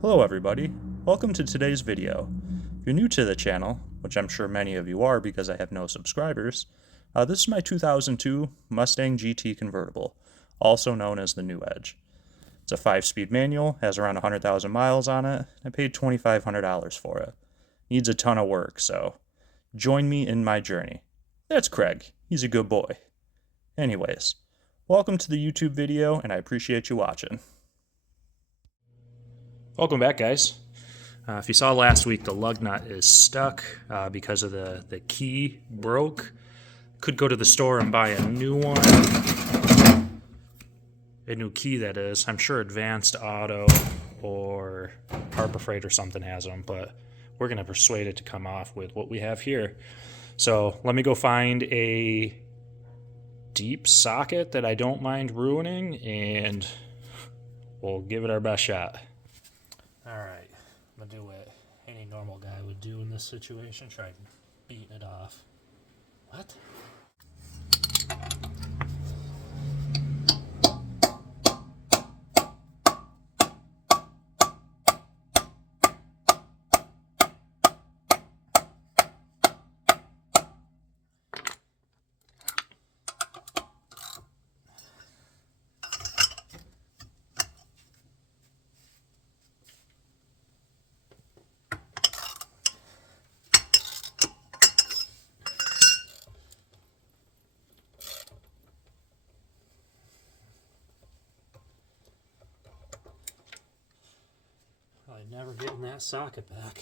Hello everybody, welcome to today's video. If you're new to the channel, which I'm sure many of you are because I have no subscribers, this is my 2002 Mustang GT convertible, also known as the New Edge. It's a 5-speed manual, has around 100,000 miles on it. I paid $2,500 for it. Needs a ton of work, so join me in my journey. That's Craig, he's a good boy. Anyways, welcome to the YouTube video and I appreciate you watching. Welcome back, guys. If you saw last week, the lug nut is stuck because of the key broke. Could go to the store and buy a new one. A new key, that is. I'm sure Advanced Auto or Harbor Freight or something has them, but we're going to persuade it to come off with what we have here. So let me go find a deep socket that I don't mind ruining, and we'll give it our best shot. Alright, I'm going to do what any normal guy would do in this situation. Try beating it off. What? Probably never getting that socket back.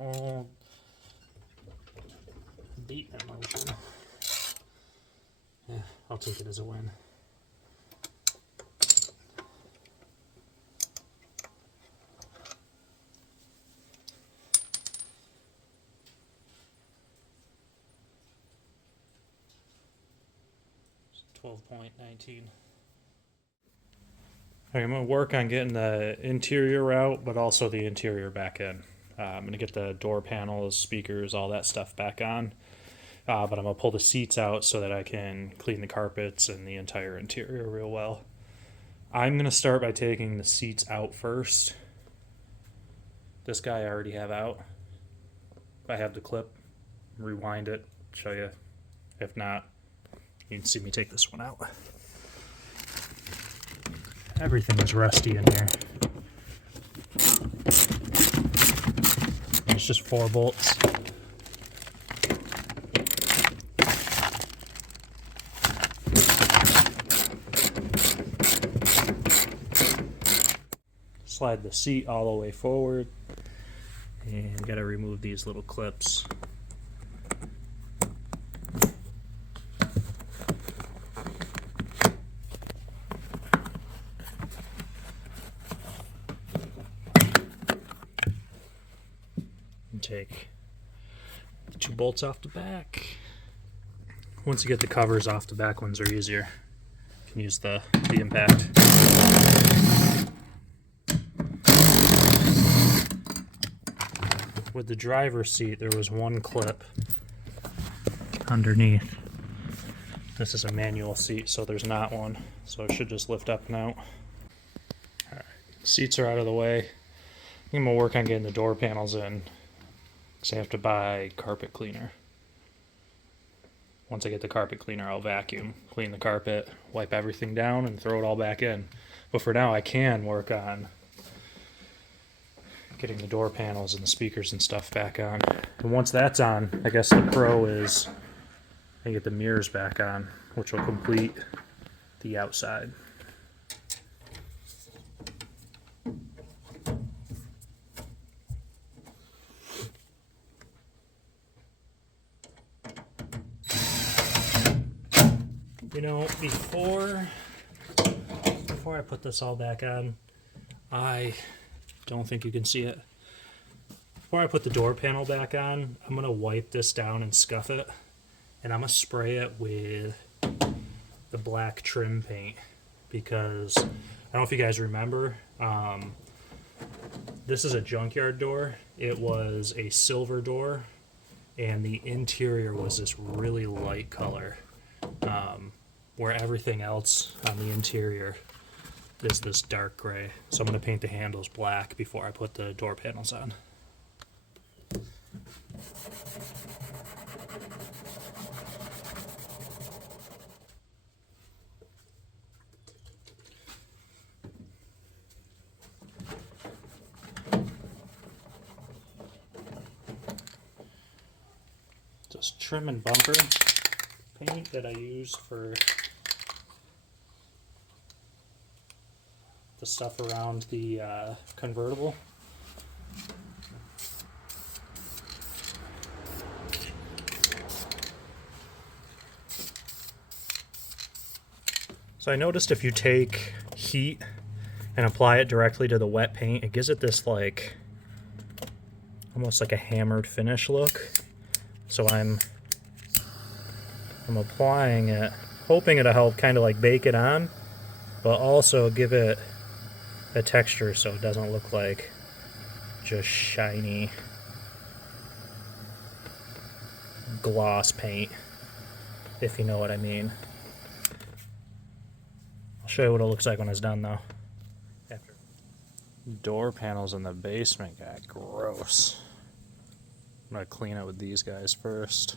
Oh, beat that motion. Yeah, I'll take it as a win. It's 12.19. I'm going to work on getting the interior out, but also the interior back in. I'm going to get the door panels, speakers, all that stuff back on. But I'm going to pull the seats out so that I can clean the carpets and the entire interior real well. I'm going to start by taking the seats out first. This guy I already have out. I have the clip, rewind it, show you. If not, you can see me take this one out. Everything is rusty in here. It's just 4 bolts. Slide the seat all the way forward, and got to remove these little clips. And take the 2 bolts off the back. Once you get the covers off, the back ones are easier. You can use the impact. With the driver's seat, there was 1 clip underneath. This is a manual seat, so there's not one. So it should just lift up and out. Alright, seats are out of the way. I think I'm going to work on getting the door panels in, because I have to buy carpet cleaner. Once I get the carpet cleaner, I'll vacuum, clean the carpet, wipe everything down, and throw it all back in. But for now, I can work on getting the door panels and the speakers and stuff back on. And once that's on, I guess the pro is I get the mirrors back on, which will complete the outside. You know, before I put this all back on, I don't think you can see it. Before I put the door panel back on, I'm going to wipe this down and scuff it. And I'm going to spray it with the black trim paint. Because, I don't know if you guys remember, This is a junkyard door. It was a silver door, and the interior was this really light color, where everything else on the interior is this dark gray. So I'm going to paint the handles black before I put the door panels on. Just trim and bumper paint that I used for the stuff around the convertible. So I noticed if you take heat and apply it directly to the wet paint, it gives it this like almost like a hammered finish look. So I'm applying it, hoping it'll help kind of like bake it on, but also give it a texture so it doesn't look like just shiny gloss paint, if you know what I mean. I'll show you what it looks like when it's done though. Door panels in the basement got gross. I'm gonna clean it with these guys first.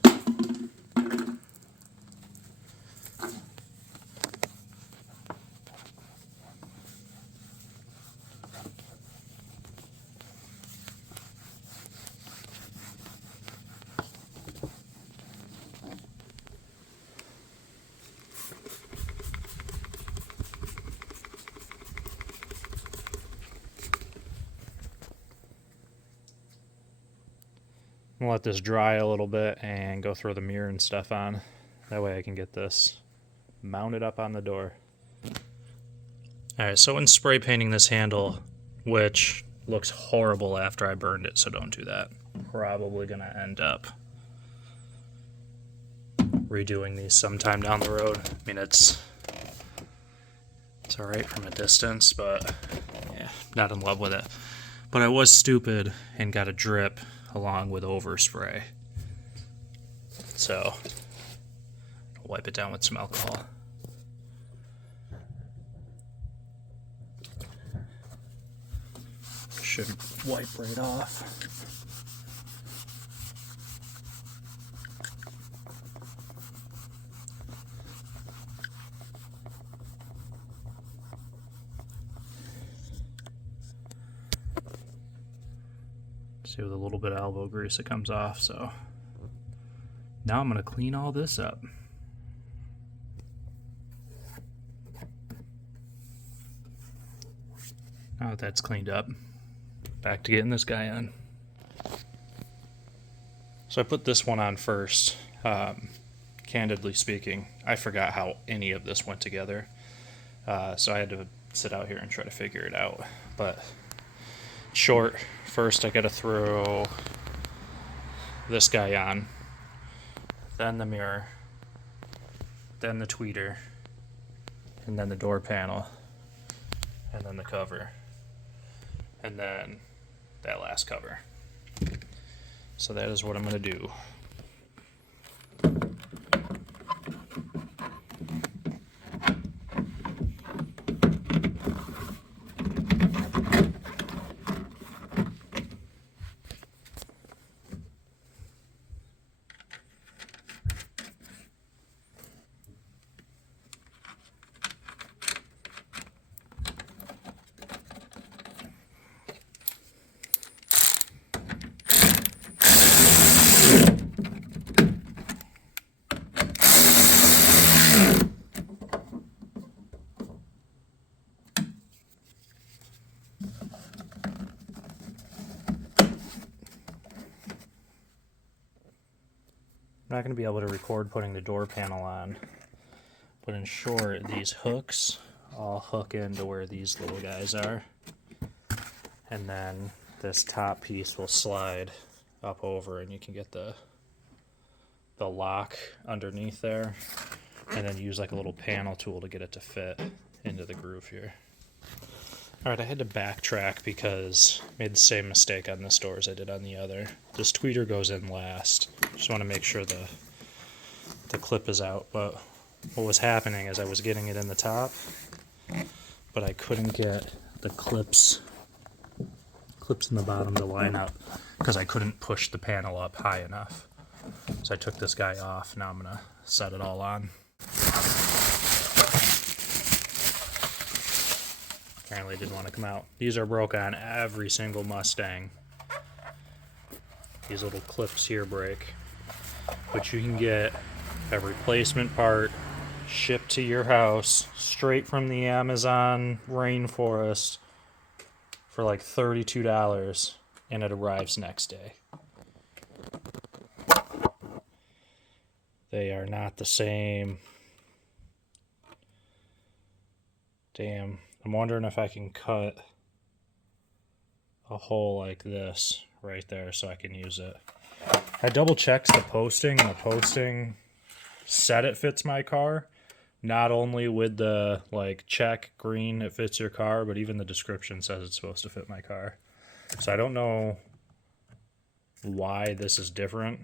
I'm gonna let this dry a little bit and go throw the mirror and stuff on. That way I can get this mounted up on the door. Alright, so in spray painting this handle, which looks horrible after I burned it, so don't do that. Probably gonna end up redoing these sometime down the road. I mean, it's alright from a distance, but yeah, not in love with it. But I was stupid and got a drip along with overspray. So I'll wipe it down with some alcohol. Should wipe right off. See, with a little bit of elbow grease it comes off. So now I'm going to clean all this up. Now that that's cleaned up, back to getting this guy on. So I put this one on first. Candidly speaking, I forgot how any of this went together. So I had to sit out here and try to figure it out. But short, first I gotta throw this guy on, then the mirror, then the tweeter, and then the door panel, and then the cover, and then that last cover. So that is what I'm gonna do. I'm not going to be able to record putting the door panel on, but in short, these hooks all hook into where these little guys are, and then this top piece will slide up over and you can get the lock underneath there, and then use like a little panel tool to get it to fit into the groove here. Alright, I had to backtrack because I made the same mistake on this door as I did on the other. This tweeter goes in last. Just want to make sure the clip is out. But what was happening is I was getting it in the top, but I couldn't get the clips in the bottom to line up because I couldn't push the panel up high enough. So I took this guy off. Now I'm going to set it all on. Apparently it didn't want to come out. These are broke on every single Mustang. These little clips here break. But you can get a replacement part shipped to your house straight from the Amazon rainforest for like $32, and it arrives next day. They are not the same. Damn. I'm wondering if I can cut a hole like this right there so I can use it. I double checked the posting, and the posting said it fits my car. Not only with the like check green it fits your car, but even the description says it's supposed to fit my car. So I don't know why this is different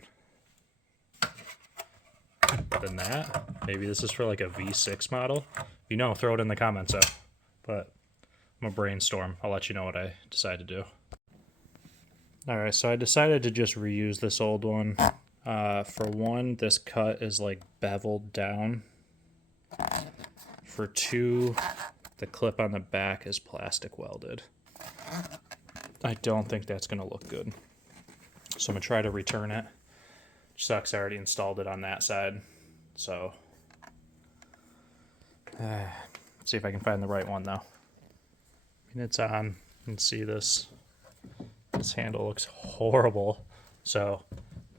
than that. Maybe this is for like a V6 model. If you know, throw it in the comments though. But I'm gonna brainstorm. I'll let you know what I decide to do. Alright, so I decided to just reuse this old one. For one, this cut is like beveled down. For two, the clip on the back is plastic welded. I don't think that's gonna look good. So I'm gonna try to return it. Sucks, I already installed it on that side. So, see if I can find the right one though. I mean, it's on. You can see this. This handle looks horrible. So,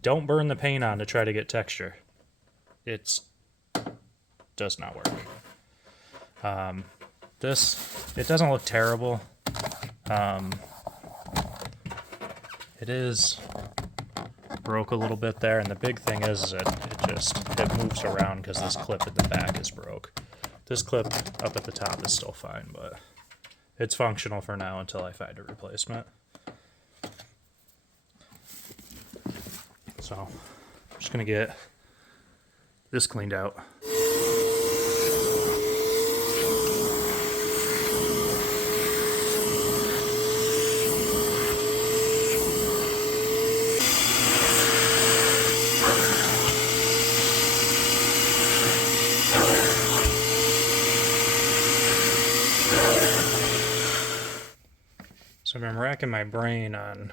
don't burn the paint on to try to get texture. It does not work. It doesn't look terrible. It is broke a little bit there, and the big thing is it moves around because this clip at the back is broke. This clip up at the top is still fine, but it's functional for now until I find a replacement. So I'm just gonna get this cleaned out. So I've been racking my brain on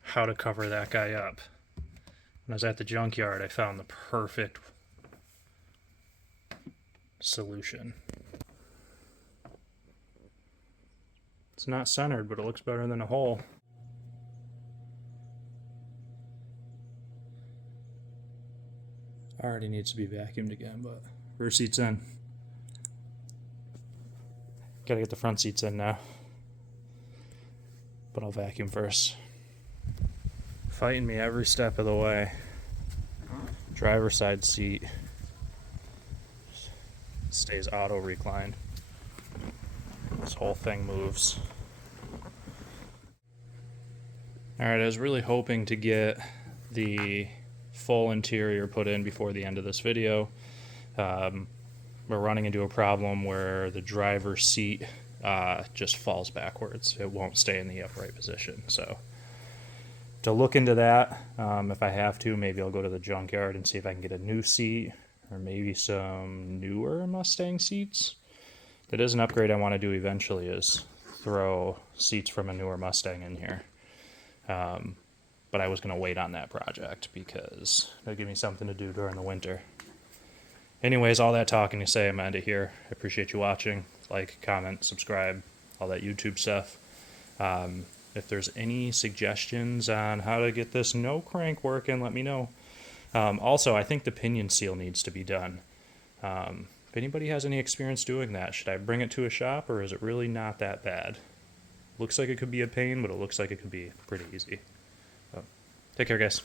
how to cover that guy up. When I was at the junkyard, I found the perfect solution. It's not centered, but it looks better than a hole. Already needs to be vacuumed again, but rear seat's in. Gotta get the front seats in now. But I'll vacuum first. Fighting me every step of the way. Driver's side seat stays auto reclined. This whole thing moves. Alright, I was really hoping to get the full interior put in before the end of this video. We're running into a problem where the driver's seat just falls backwards. It won't stay in the upright position. So to look into that, if I have to, maybe I'll go to the junkyard and see if I can get a new seat or maybe some newer Mustang seats. That is an upgrade I want to do eventually, is throw seats from a newer Mustang in here. But I was going to wait on that project because it'll give me something to do during the winter. Anyways, all that talking to say, I'm going to end it here. I appreciate you watching. Like, comment, subscribe, all that YouTube stuff. If there's any suggestions on how to get this no crank working, let me know. Also, I think the pinion seal needs to be done. If anybody has any experience doing that, should I bring it to a shop, or is it really not that bad? Looks like it could be a pain, but it looks like it could be pretty easy. So, take care, guys.